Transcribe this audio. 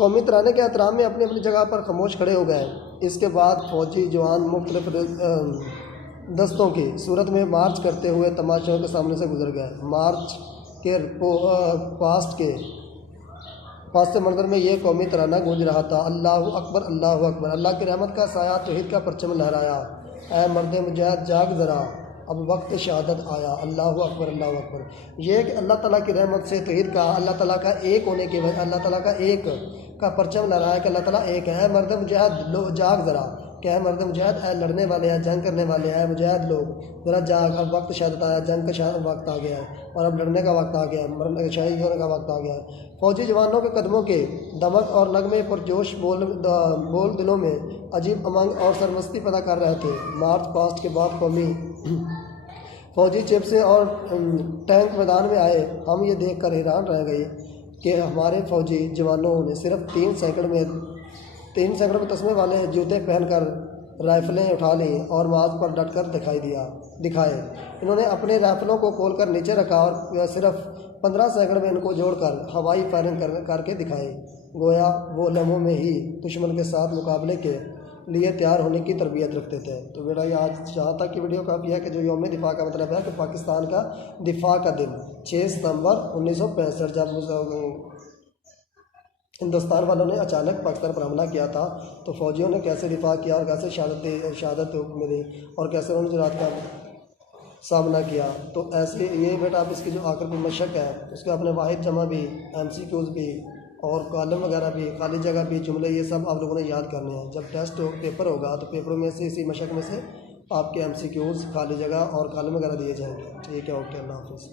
कौमी तराने के एहतराम में अपनी अपनी जगह पर खामोश खड़े हो गए। इसके बाद फौजी जवान मुख्तलिफ दस्तों की सूरत में मार्च करते हुए तमाशों के सामने से गुजर गए। मार्च के पास से मंजर में ये कौमी तराना गूंज रहा था, अल्लाहु अकबर अल्लाहु अकबर। अल्लाह की रहमत का साया तौहीद का परचम लहराया, ऐ मर्द मुजाहिद जाग ज़रा, अब वक्त शहादत आया, अल्लाहु अकबर अल्लाहु अकबर। ये कि अल्लाह ताला की रहमत से तौहीद का, अल्लाह ताला का एक होने की वजह, अल्लाह ताला का एक का परचम लहराया कि अल्लाह ताला एक है। मर्द मुजाहिद लो जाग ज़रा, क्या है मर्द मुजाहिद, है लड़ने वाले हैं, जंग करने वाले हैं मुजाहिद लोग, ज़रा जाग, अब वक्त शहादत आया, जंग का वक्त आ गया है और अब लड़ने का वक्त आ गया है, मरने शहीद होने का वक्त आ गया है। फौजी जवानों के कदमों के दमक और नगमे पुरजोश बोल दिलों में अजीब उमंग और सरमस्ती पैदा कर रहे थे। मार्च पास्ट के बाद कौमी फौजी चिप से और टैंक मैदान में आए। हम ये देख कर हैरान रह गए कि हमारे फौजी जवानों ने सिर्फ 3 सेकंड में तस्मे वाले जूते पहनकर राइफलें उठा ली और मार्च पर डटकर दिखाए। इन्होंने अपने राइफलों को खोलकर नीचे रखा और सिर्फ 15 सेकंड में इनको जोड़कर हवाई फायरिंग करके दिखाए। गोया वो लम्हों में ही दुश्मन के साथ मुकाबले के लिए तैयार होने की तरबियत रखते थे। तो बेटा ये आज जहाँ तक की वीडियो काफ़ी है कि जो यौम दिफा का मतलब है कि पाकिस्तान का दिफा का दिन 6 सितंबर 1965 जब हिंदुस्तान वालों ने अचानक पाकिस्तान पर हमला किया था, तो फ़ौजियों ने कैसे दिफा किया और कैसे शहादत मिली और कैसे उन्होंने जुरात का सामना किया। तो ऐसे ये बेटा आप इसकी जो आखिर में मशक है उसके अपने वाहिद जमा भी, MCQs भी और कॉलम वगैरह भी, खाली जगह भी, जुमले, ये सब आप लोगों ने याद करने हैं। जब टेस्ट पेपर होगा तो पेपरों में से इसी मशक में से आपके MCQs, खाली जगह और कॉलम वगैरह दिए जाएंगे। ठीक है, ओके, अल्लाह हाफ़िज़।